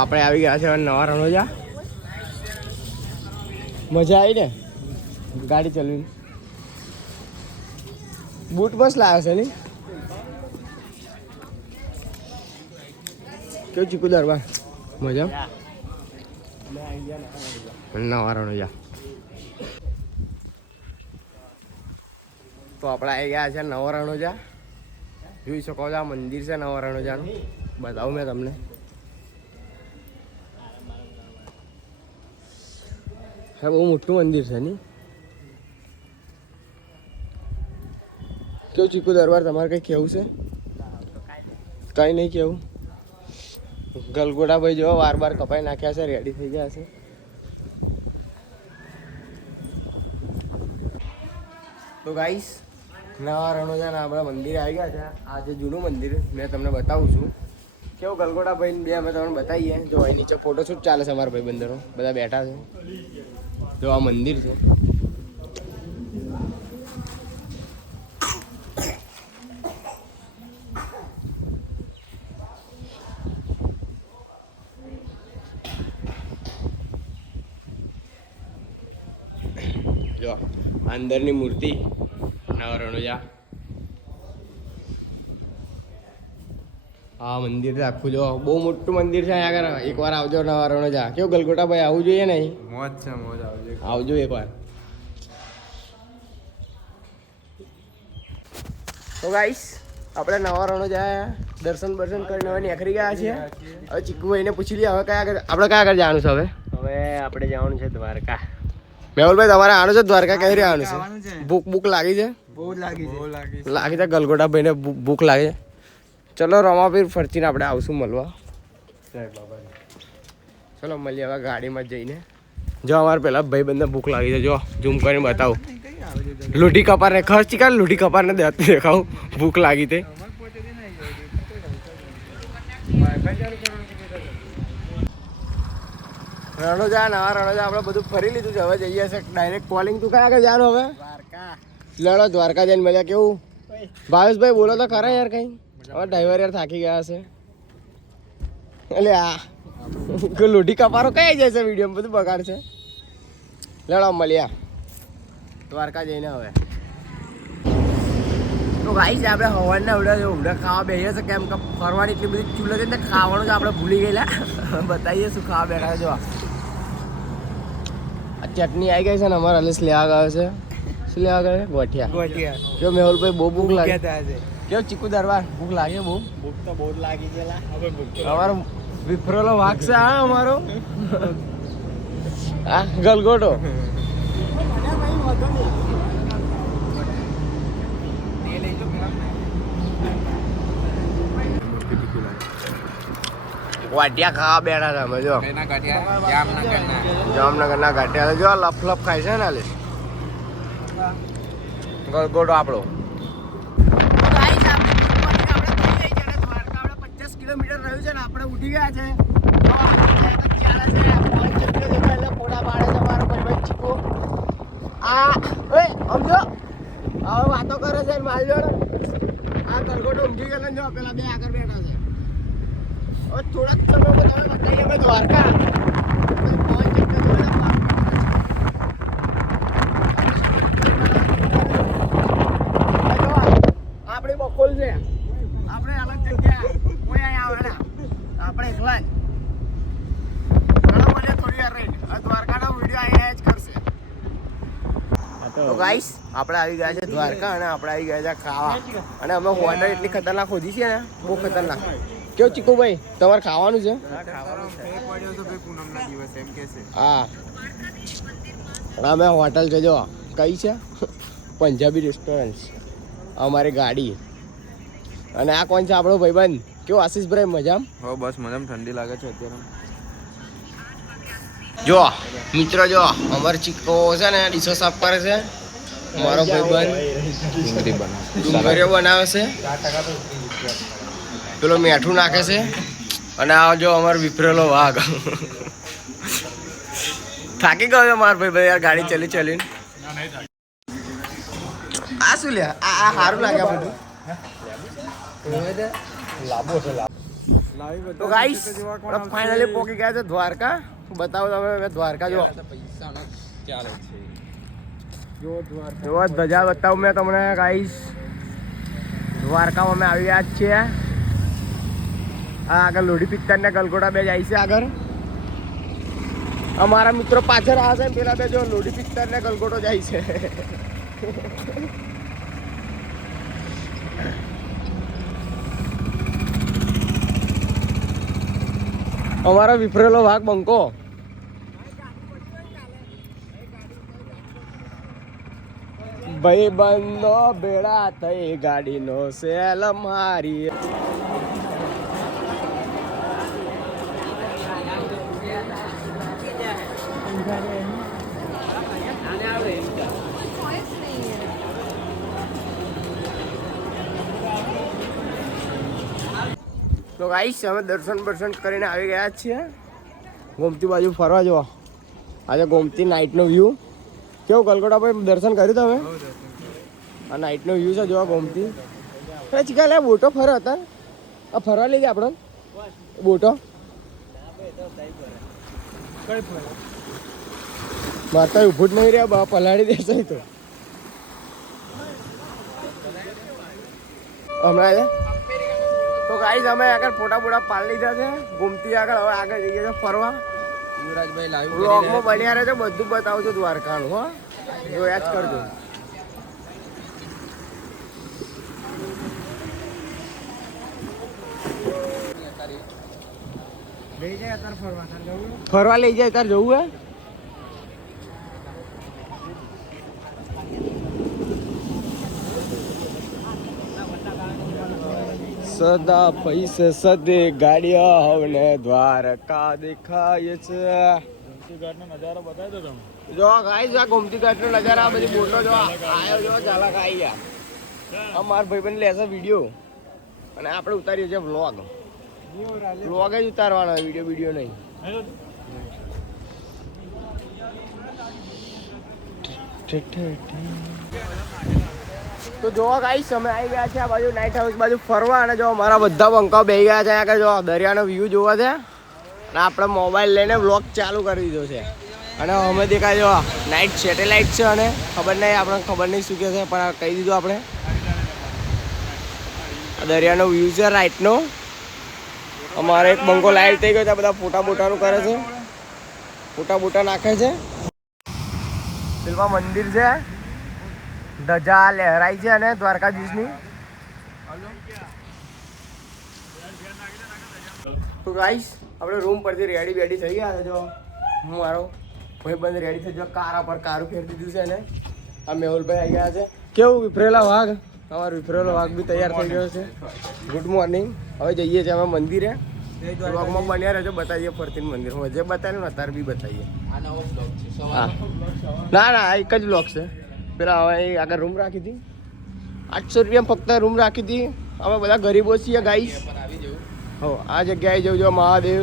આપણે આવી ગયા છે નવા રણોજા. મજા આવી ને ગાડી ચલાવીને. બૂટ બસ લાવ્યો છે ને કેવું ચીકુ દરબાર મજા નવા રણોજા. તો આપણે આવી ગયા છે નવા રણોજા. જોઈ શકો છો આ મંદિર છે નવા રણોજાનું. બતાવું મેં તમને. હા બહુ મોટું મંદિર છે ને. કેવું ચીકુ દરબાર તમારે કંઈ કેવું છે? કંઈ નહીં કેવું. ગલગોટા ભાઈ જો વાર બાર કપાઈ નાખ્યા છે, રેડી થઈ ગયા છે. તો ગાઈસ નવા રણોજાના આપણા મંદિર આવી ગયા છે. આ જે જૂનું મંદિર મેં તમને બતાવું છું. કેવું ગલગોટા ભાઈ બે અમે તમને બતાવીએ. જો અહીં નીચે ફોટોશૂટ ચાલે છે. અમારા ભાઈ બંદરો બધા બેઠા છે. જો આ મંદિર છે. જો અંદરની મૂર્તિ નવા રણોજા. હા મંદિર આખું જો બહુ મોટું મંદિર છે. અહીંયા આગળ એકવાર આવજો નવા રણોજા. કેવું ગલગોટા ભાઈ આવવું જોઈએ ને? મોજ છે, મોજ આવજો. આવજો એકવાર. તો ગાઈસ આપણે નવા રણોજા દર્શન કરીને હવે નીકળી ગયા છીએ. હવે ચીકુભાઈને પૂછી લઈએ હવે આપણે કયા આગળ જવાનું છે? હવે આપણે જવાનું છે દ્વારકા. મેહુલભાઈ તમારે આનું છે દ્વારકા? કઈ રીતે આવવાનું છે? ભૂખ લાગી છે? બહુ લાગી છે ગલગોટા ભાઈને ભૂખ લાગે છે. ચલો રમાપીર ફરતીને આપણે આવશું મળવા. ચલો મળીએ હવે ગાડીમાં જઈને. જો અમારે પેલા ભાઈ બંને ભૂખ લાગી છે. જો ઝૂમ કરીને બતાવું. લોઢી કપારને ખર્ચી કાઢ. લોઢી કપારને દેખાવું ભૂખ લાગી તે. રણોજા નવા રણોજા આપણે બધું ફરી લીધું છે. હવે જઈએ છે ડાયરેક્ટ કોલિંગ. તું કયા આગળ જવાનું હવે? લડો દ્વારકા જઈને મજા. કેવું ભાવેશભાઈ બોલો તો ખરા યાર કઈ. હવે ડ્રાઈવર યાર થાકી ગયા છે. એટલે આ લોઢી કપારો કઈ જાય છે વિડીયો બધું બગાડશે. લડો મળ્યા દ્વારકા જઈને હવે. તો ગાઈસ આપણે હવાના ઉડા ખાવા બેસીએ છે. કેમ કે ફરવાની એટલી બધી ચૂલો છે ને ખાવાનું જ આપણે ભૂલી ગયેલા. બતાવીએ શું ખાવા બેઠા. જો આ ચટણી આવી ગઈ છે ને અમારે અલીસ લેવા ગયો છે. શું લેવા ગયો? ગોઠિયા. જો મેહુલભાઈ બહુ ભૂખ લાગે. કેવું ચીકુ દરબાર ભૂખ લાગે? ભૂખ તો બહુ લાગી ગયેલા. અમારો વિફરેલો વાઘ છે હા અમારો. હા ગલગોટો. વાટિયા ખાવા બેઠા હતા અમે. જો જામનગરના ગાંઠિયા. જો લફલફ ખાય છે ને અલીસ. ગલગોટો આપણો. 50 કિલોમીટર રહ્યું છે ને આપણે ઉઠી ગયા છે. સમજો હવે વાતો કરે છે મારી જોડે. આ ગલગોટો ઊંઘી ગયો જો પેલા બે આગળ બેઠા છે. હવે થોડાક સમયમાં તમે બતાવીએ અમે દ્વારકા. આપણી બકોલ છે. આપણે અલગ જગ્યા કોઈ અહીંયા આવે ને આપણે એકલા જ. મને થોડી વાર રહી દ્વારકાનો વિડીયો અહીંયા જ કરશે. તો ગાઈસ આપણે આવી ગયા છે દ્વારકા અને આપણે આવી ગયા છે ખાવા. અને અમે હોટલ એટલી ખતરનાક ખોદી છે ને બહુ ખતરનાક. કેવું ચીકુભાઈ તમારે ખાવાનું છે? હા અમે હોટલ છે જો કઈ છે પંજાબી રેસ્ટોરન્ટ. અમારી ગાડી. અને આ કોણ છે આપણો ભાઈબંધ? કેવું આશીષભાઈ મજામાં? હો બસ મજામાં. ઠંડી લાગે છે અત્યારે. જો મિત્રો જો અમારે ચીકો છે ને ડીશો સાફ કરે છે. મારો ભાઈબંધ ડુંગળીઓ બનાવે છે. પેલો મીઠું નાખે છે. અને આ જો અમારો વિફરેલો વાઘ. થાકી ગયો છે મારો ભાઈ યાર ગાડી ચલીને. આ શું લે? આ સારું લાગે બધું. લાંબો છે. તો ગાઈસ ફાઇનલી પહોંચી ગયા છે દ્વારકા. બતાવો તમે દ્વારકા જો જો ધજા બતાવું મેં તમને ગાઈસ. દ્વારકામાં અમે આવી ગયા જ છીએ. આ આગળ લોઢી પિક્ચર ને ગલગોટા બે જાય છે આગળ. અમારા મિત્રો પાછળ આવે છે પેલા બે જો લોઢી પિક્ચર ને ગલગોટો જાય છે. અમારો વિફરેલો ભાગ બંકો. ભાઈ બંધો ભેળા થઈ ગાડીનો સેલ મારી. તો ગાઈસ અમે દર્શન કરીને આવી ગયા છીએ ગોમતી બાજુ ફરવા. જો આજે ગોમતી નાઇટનો વ્યૂ કેવું. ગલગોટા ભાઈ દર્શન કર્યું તમે? આ નાઇટનો વ્યૂ છે જોવા ગોમતી. ચીકા બોટો ફરો હતા. આ ફરવા લઈ ગયા આપણે બોટો. માતા ઉભું જ નહીં રહ્યા બા પલાળી દેશે તો હમણાં. તો ગાઈસ અમે આગળ ફોટા પાડી લીધા છે ગોમતી આગળ. હવે આગળ જઈએ છીએ ફરવા. યુવરાજભાઈ લાઈવ વ્લોગમાં બન્યા રહે છે, બધું બતાવજો દ્વારકાનું. હો જોયા જ કરજો. ફરવા લઈ જાય તાર જવું હે. સદા પૈસે સદે ગાડિયા હવને દ્વારકા દેખાય છે. ગોમતી ઘાટનો નજારો બતાવી દો તમે. જો ગાઈસ આ ગોમતી ઘાટનો નજારા બધી બોટો જો આયો જો ચાલક આવી ગયા. અમાર ભાઈબંધ લેશે વિડીયો અને આપણે ઉતારીએ છીએ વ્લોગ. વ્લોગ જ ઉતારવાનો, વિડીયો નહીં. તો જોવા ગાઈસ અમે આવી ગયા છે આ બાજુ નાઇટ હાઉસ બાજુ ફરવા. અને જો મારા બધા બંકાઓ બેસી ગયા છે આગળ. જો દરિયાનો વ્યૂ જોવા છે. અને આપણે મોબાઈલ લઈને વ્લોગ ચાલુ કરી દીધો છે. અને અમે દેખાય જો નાઇટ સેટેલાઇટ છે. અને ખબર નહીં આપણે ખબર નહીં શું કહે છે પણ કહી દીધું આપણે. દરિયાનો વ્યૂ છે રાઈટનો. અમારે એક બંકો લાઈવ થઈ ગયો છે. બધા ફોટા બોટાનું કરે છે, ફોટા બોટા નાખે છે. પેલમાં મંદિર છે, ધજા લહેરાઈ છે અને દ્વારકાધીશની. તો ગાઈસ આપણે રૂમ પરથી રેડી બેડી થઈ ગયા છે. જો હું મારો ભાઈબંધ રેડી થઈ ગયો. કારા પર કારું ફેરી દીધું છે ને આ મેહુલભાઈ આવી ગયા છે. કેવું વિફરેલા વાઘ? અમારો વિફરેલો વાઘ બી તૈયાર થઈ ગયો છે. Good morning. હવે જઈએ છીએ અમે મંદિરે. બ્લોગમાં બન્યા રહેજો, બતાવીએ ફરતી મંદિરમાં જે બતાવ્યું ને અત્યારે બી બતાવીએ. હા ના ના એક જ બ્લોગ છે. પેલા હવે આગળ રૂમ રાખી હતી 800 રૂપિયા ફક્ત રૂમ રાખી હતી. અમે બધા ગરીબો છીએ ગાઈસ. હો આ જગ્યાએ જવું જો મહાદેવ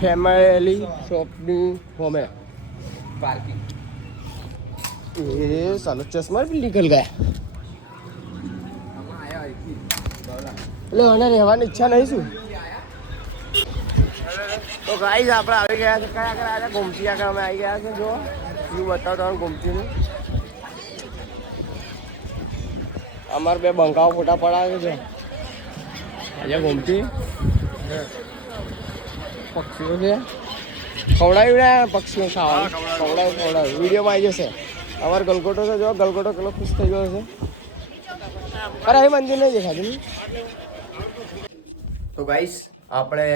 ફેમિલી શોપની હોમે પાર્કિંગ. એ સાલો ચશ્મા બી નીકળ ગયા. એટલે મને રહેવાની ઈચ્છા નહીં શું. તો ગાઈસ આપણે આવી ગયા છે કયા આગળ આવ્યા? ગોમતી આગળ અમે આવી ગયા છે. જો શું બતાવો તમને ગોમતીનું. અમારે બે બંકાઓ ફોટા પડાવે છે. આજે ગોમતી પક્ષીઓ છે. ખવડાવ્યું ને પક્ષીઓ ખાવાનું ખવડાવ્યું વિડીયોમાં આવી જશે. અમારે ગલગોટો છે. જો ગલગોટો કેટલો ખુશ થઈ ગયો છે. અરે એ મંદિર નહીં દેખાતું. તો ગાઈસ આપણે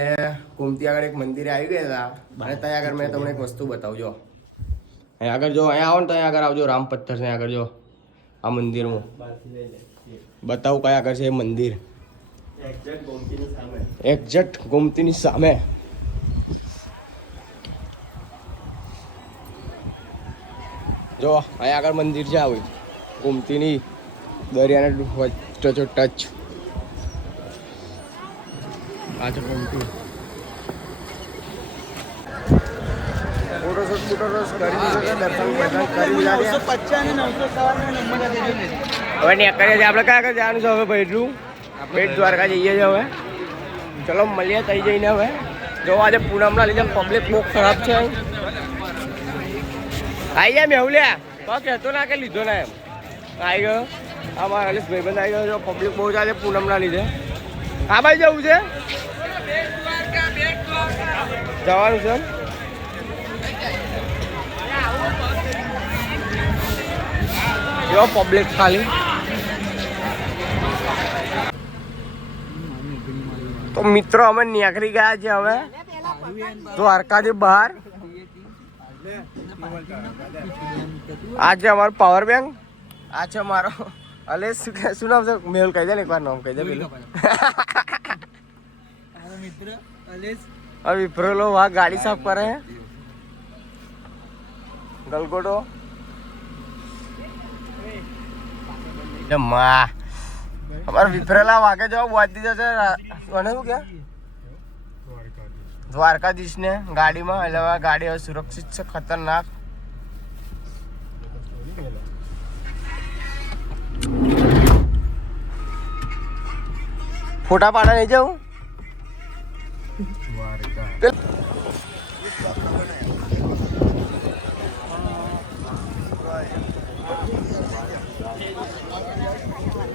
ગોમતી આગળ એક મંદિરે આવી ગયા હતા. અને ત્યાં આગળ મેં તમને એક વસ્તુ બતાવજો. અહીં આગળ જો અહીંયા આવો ને ત્યાં આગળ આવજો. રામ પથ્થર છે આગળ જો આ મંદિરમાં. બતાવું કયા આગળ છે એ મંદિર. એક્ઝેક્ટ ગોમતીની સામે. જો અહીંયા આગળ મંદિર છે આવું ગોમતીની દરિયાને ટચ. આ છે ગોમતી. ફોટોશૂટ કરી દીધો છે. દર્શન કરી લીધા. હવે ને કરીએ આપણે કયા આગળ જવાનું છે હવે? ભાઈ એટલું બેટ દ્વારકા જઈએ છીએ હવે. ચલો મળીએ તઈ જઈને હવે. જો આજે પૂનમના લીધે પબ્લિક બહુ ખરાબ છે. આઈ ગયા મેહુલ્યા તો કહેતો ના કે લીધો ના એમ આવી ગયો. આ મારા અલીશ ભાઈબંધ આવી ગયો. જો પબ્લિક બહુ છે આજે પૂનમના લીધે. હા ભાઈ જવું છે જવાનું છે. જો પબ્લિક ખાલી તો મિત્રો અમે નીકળી ગયા છે હવે દ્વારકાથી બહાર. આ છે અમારો પાવર બેંક. આ છે મારો અલે શું નામ છે મેહુલ કહી દે ને એકવાર નામ કહી દે પેલું. મિત્ર અલેશ હવે વિપ્રોલો વાહ ગાડી સાફ કરે હે ગલગોટો માં અમારે વિફરેલા વાગે જવા વાંચી જશે. મને શું કે દ્વારકાધીશ ને ગાડીમાં એટલે હવે ગાડી હવે સુરક્ષિત છે ખતરનાક. ફોટા પાડા નહીં જાઉં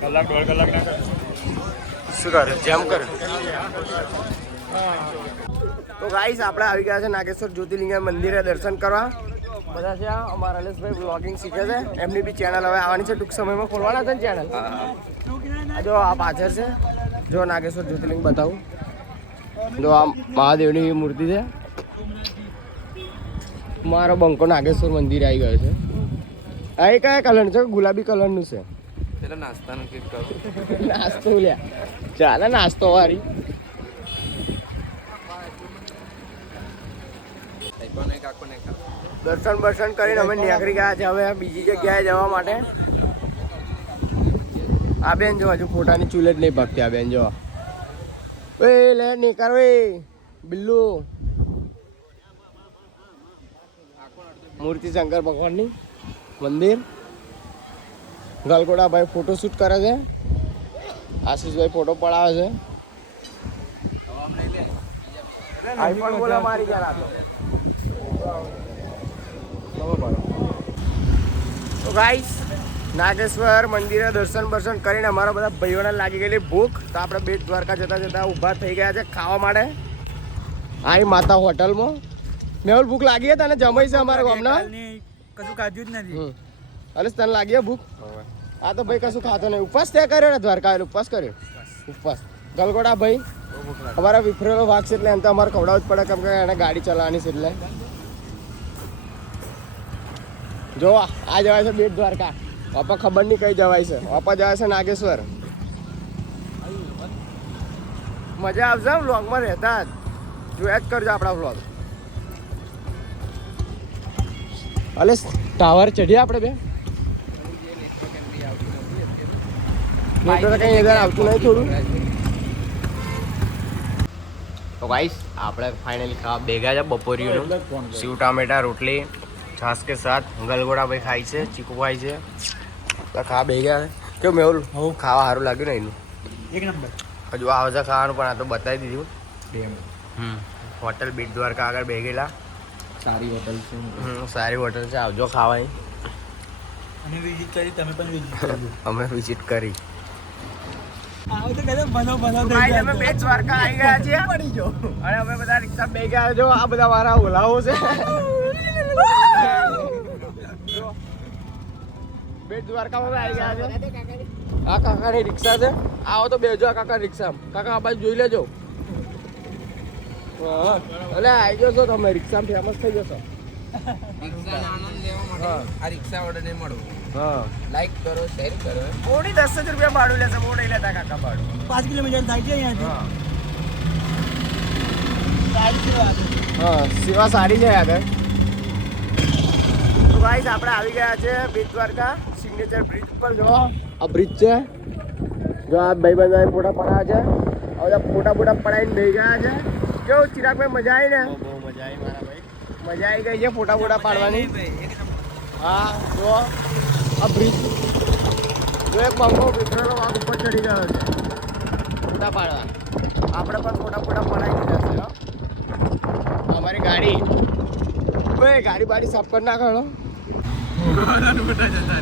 કલાક 1.5 કલાક ના કરે શું કરે જેમ કરે. તો ગાઈસ આપણે આવી ગયા છે નાગેશ્વર જ્યોતિર્લિંગ મંદિરે દર્શન કરવા. બધા છે અમારા અલેશભાઈ બ્લોગિંગ શીખે છે. એમની બી ચેનલ હવે આવવાની છે ટૂંક સમયમાં ખોલવાના છે ને ચેનલ. જો આ પાછળ છે જો નાગેશ્વર જ્યોતિર્લિંગ બતાવું. જો આ મહાદેવની મૂર્તિ છે. મારો બંકો નાગેશ્વર મંદિર આવી ગયો છે. આ એ કયા કલરનું છે? ગુલાબી કલરનું છે. નાસ્તાનું કીટ કરો નાસ્તો લ્યા ચાલે નાસ્તો વાળી. દર્શન બર્શન કરીને અમે નીકળી ગયા છે હવે બીજી જગ્યાએ જવા માટે. આ બેન જો હજુ ફોટાની ચૂલે જ નહીં ભાગતી. આ બેન જો એ લે નીકળ વે બિલ્લુ. મૂર્તિ શંકર ભગવાનની મંદિર. ગલગોડા ભાઈ ફોટો શૂટ કરે છે. આશીષભાઈ ફોટો પડાવે છે. આઈફોન બોલા મારી ગયા તો ગાઈસ નાગેશ્વર મંદિરે દર્શન બર્શન કરીને અમારા બધા ભાઈઓને લાગી ગયેલી ભૂખ. તો આપણે બેટ દ્વારકા જતા જતા ઊભા થઈ ગયા છે ખાવા માટે. આઈ માતા હોટલમાં. મેહુલ ભૂખ લાગી છે તને? જમાઈ છે અમારા ગામના કશું ખાધું જ નથી. અલે તને લાગી ભૂખ? આ તો ભાઈ કશું ખાતો નહીં. ઉપવાસ ત્યાં કર્યો ને દ્વારકા ઉપવાસ કર્યો. ઉપવાસ ગલગોડા ભાઈ અમારા વિફરેલો ભાગ છે એટલે એમ તો અમારે ખવડાવવું જ પડે કેમ કે એને ગાડી ચલાવવાની છે એટલે. જો આ જવાય છે બેટ દ્વારકા. બાપા ખબર નહીં કઈ જવાય છે. બાપા જવાય છે નાગેશ્વર. મજા આવશે વ્લોગમાં રહેતા જ. જોયા જ કરજો આપણા વ્લોગ. અલે ટાવર ચઢીએ આપણે બે. કઈ ઇધર આવતું નહીં થોડું. તો ગાઈસ આપણે ફાઇનલી ખાવા ભેગા છે બપોરીનું. સેવ ટામેટા રોટલી છાસ કે સાથ. ગલગોડા ભાઈ ખાય છે, ચીકુ ખાય છે. ખાવા ભેગા કેવું મેહુલ? ખાવા સારું લાગ્યું ને એનું? એક નંબર. હજુ આવે છે ખાવાનું પણ આ તો બતાવી દીધું. હોટલ બેટ દ્વારકા આગળ ભેગેલા. સારી હોટલ છે. સારી હોટલ છે. આવજો ખાવાય. અમે વિઝિટ કરી, તમે પણ વિઝિટ કરજો. અમે વિઝિટ કરી. આવો તો કદમ ભલો ભલો ભાઈ અમે બેટ દ્વારકા આવી ગયા છીએ પડી જો. અને અમે બધા રિક્ષા બે ગયા જો. આ બધા મારા ઓલાઓ છે. બેટ દ્વારકામાં આવી ગયા છે. આ કાકાની રિક્ષા છે. આવો તો બેજો આ કાકા રિક્ષા. કાકા આ બાજુ જોઈ લેજો. એટલે આવી જશો તમે રિક્ષામાં ફેમસ થઈ જશો. આ રિક્ષા ઓર્ડર નહીં મળો. હા લાઈક કરો, શેર કરો. મોડી 10 જ રૂપિયા ભાડું લેશે. મોડી લેતા કાકા ભાડું 5 કિલોમીટર થાય છે અહીંયાથી. હા સેવા સારી છે આગળ. તો ગાઈસ આપણે આવી ગયા છે બેટ દ્વારકા સિગ્નેચર બ્રિજ પર. જો આ બ્રિજ છે. જો આ ભાઈબંધો ફોટા પડાવ્યા છે. હવે ફોટા પડાવીને બેસી ગયા છે. કેવું ચિરાગભાઈ મજા આવી ને? બહુ મજા આવી મારા ભાઈ. મજા આવી ગઈ છે ફોટા પાડવાની. હા જો આ બ્રિજ જો એક બંકો વિફરેલો વાઘ ઉપર ચડી ગયો છે ફોટા પાડવા. આપણે પણ ફોટા પડાવી દીધા છે હો. અમારી ગાડી ભાઈ ગાડી બાડી સાફ કરી નાખો.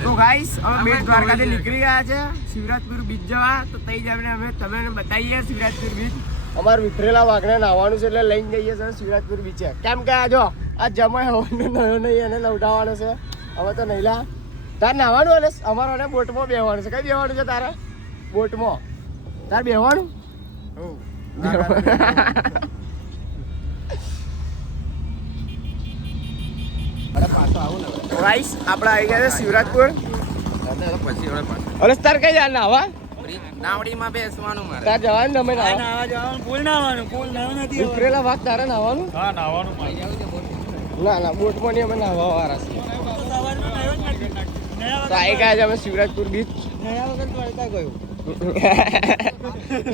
તો ગાઈસ અમે બેટ દ્વારકાથી નીકળી ગયા છે શિવરાજપુર બીચ જવા. તો તઈ જઈને અમે તમને બતાવીએ શિવરાજપુર બીચ. અમારે વિફરેલા વાઘને નાહવાનું છે એટલે લઈને જઈએ છીએ શિવરાજપુર બીચે. કેમ કે આ જો આ જમાય હોવાનો નયો નહીં એને નવડાવવાનો છે. હવે તો નહીં લા તાર નાહવાનું અને અમારે બોટમાં બેહવાનું છે. કઈ બેહવાનું છે તારે? બોટમાં તાર બેહવાનું. ગાઈસ આપણે આવી ગયા છે શિવરાજપુર. અરે તાર કઈ જાય નાહવા? નાવડીમાં બેસવાનું મારે. તાર જવાનું તમે નાહવા? નાવા જવાનું પુલ નાવાનું નથી. વિફરેલા વાઘ તારે નાહવાનું? હા નાવાનું ના બોટમાં નહીં અમે નાહવા વાળા છીએ. તો આવી ગયા છે અમે શિવરાજપુર બીચ. નયા વગર દ્વારકા ગયો.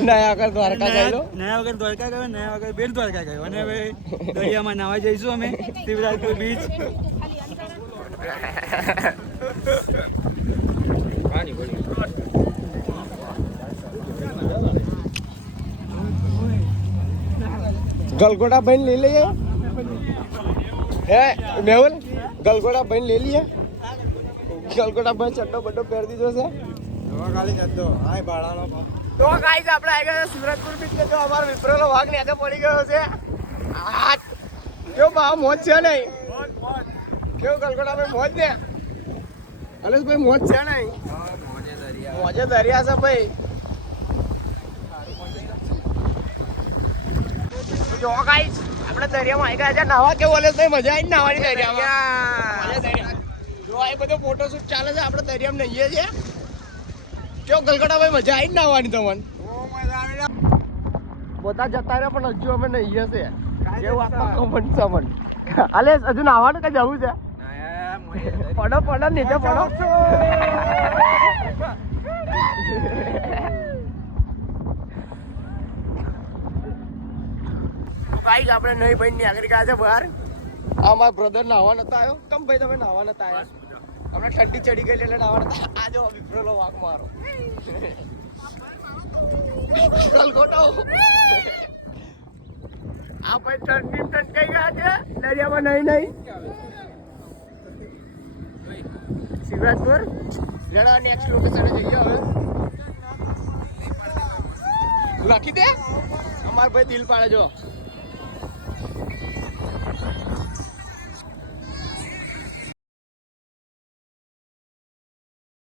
નયા વગર દ્વારકા ગયેલો. નયા વગર દ્વારકા ગયો, નયા વગર બેટ દ્વારકા ગયો. અને હવે દરિયામાં નાવા જઈશું અમે શિવરાજપુર બીચ. ગલગોટા ભાઈ લઈ લઈએ. હે મેહુલ ગલગોટા ભાઈ લઈ લઈએ. ગલગોટા ભાઈ ચડ્ડો બડ્ડો પહેરી દીધો છે. તો ગાઈસ આપણે આવી ગયા શિવરાજપુર બીચ. જો અમારો વિફરેલો વાઘ ને પડી ગયો છે. કેવો ભાવ મોજ છે નહીં? કેવું ગલગોટા ભાઈ મોજ ને? અલેશભાઈ મોજ છે નહીં? મોજે દરિયા છે ભાઈ. જો ગાઈસ આપણે દરિયામાં આવી ગયા છે નાવા. કેવું અલેશભાઈ મજા આવી નાવાની દરિયામાં? જો આ બધો ફોટોશૂટ ચાલે છે. આપણે દરિયામાં નહીએ છીએ. કેવો ગલગોટા ભાઈ મજા આવી નાવાની તમને? બધા જતા રહ્યા પણ હજુ અમે નહીએ છે. કેવું આપવા કમન સમન. અલેશ હજુ નાવાનું કઈ જવું છે? પડો નીચે પડો. ગાઈસ આપણે નહીં ભાઈ ની આગળ ગયા છે બહાર. આ મારા બ્રધર નાહવા નતા આવ્યો. કેમ ભાઈ તમે નાહવા નતા આવ્યા? હમણાં ઠંડી ચડી ગઈ એટલે નાહવા નતા. આ જો વિફરેલો વાઘ મારો ગલગોટો. આ ભાઈ ઠંડી ટટકાઈ ગયા છે દરિયામાં. નહીં શિવરાજપુર લેડા નેક્સ્ટ લોકેશન જઈએ હવે. લખી દે અમાર ભાઈ દિલ પાડે. જો